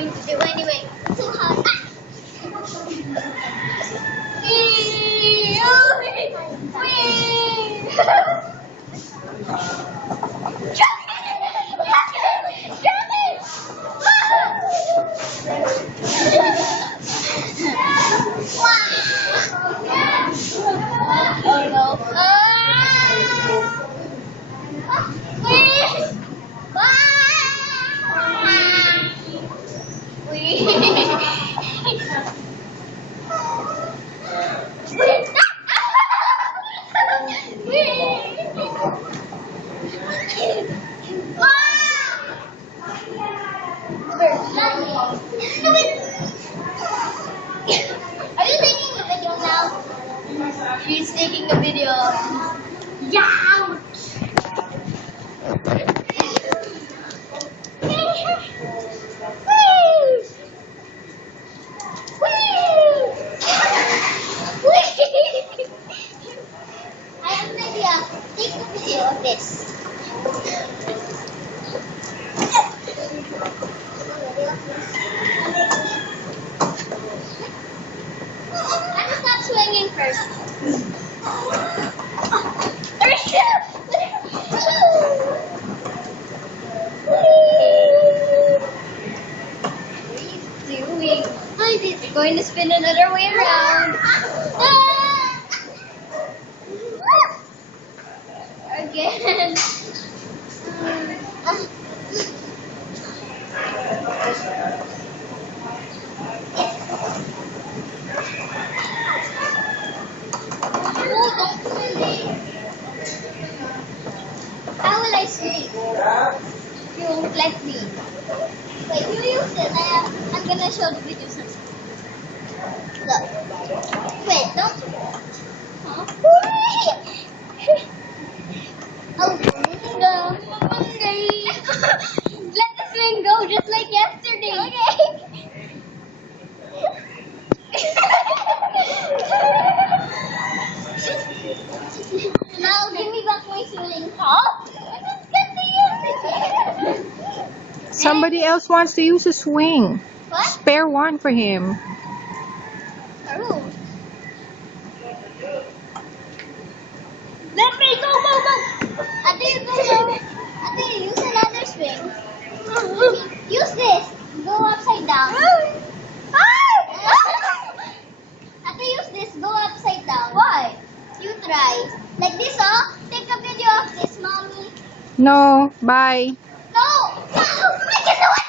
going to do anyway. It's so hot. Are you taking a video now? She's taking a video. Yeah. I have an idea. Take a video of this. I'm gonna stop swinging first. He's going to spin another way around. Again. How will I swing? You won't let me. Wait, you use it. I'm gonna show the video soon. Look. Wait, don't. Huh? Oh, go. Let the swing go just like yesterday. Okay. Now give me back my swing. Huh? Somebody else wants to use a swing. What? Spare one for him. Oh. Let me go, go, go. Ate, go. Ate, use another swing. Use this. Go upside down. Ate, use this. Go upside down. Why? You try. Like this, oh. Take a video of this, mommy. No, bye.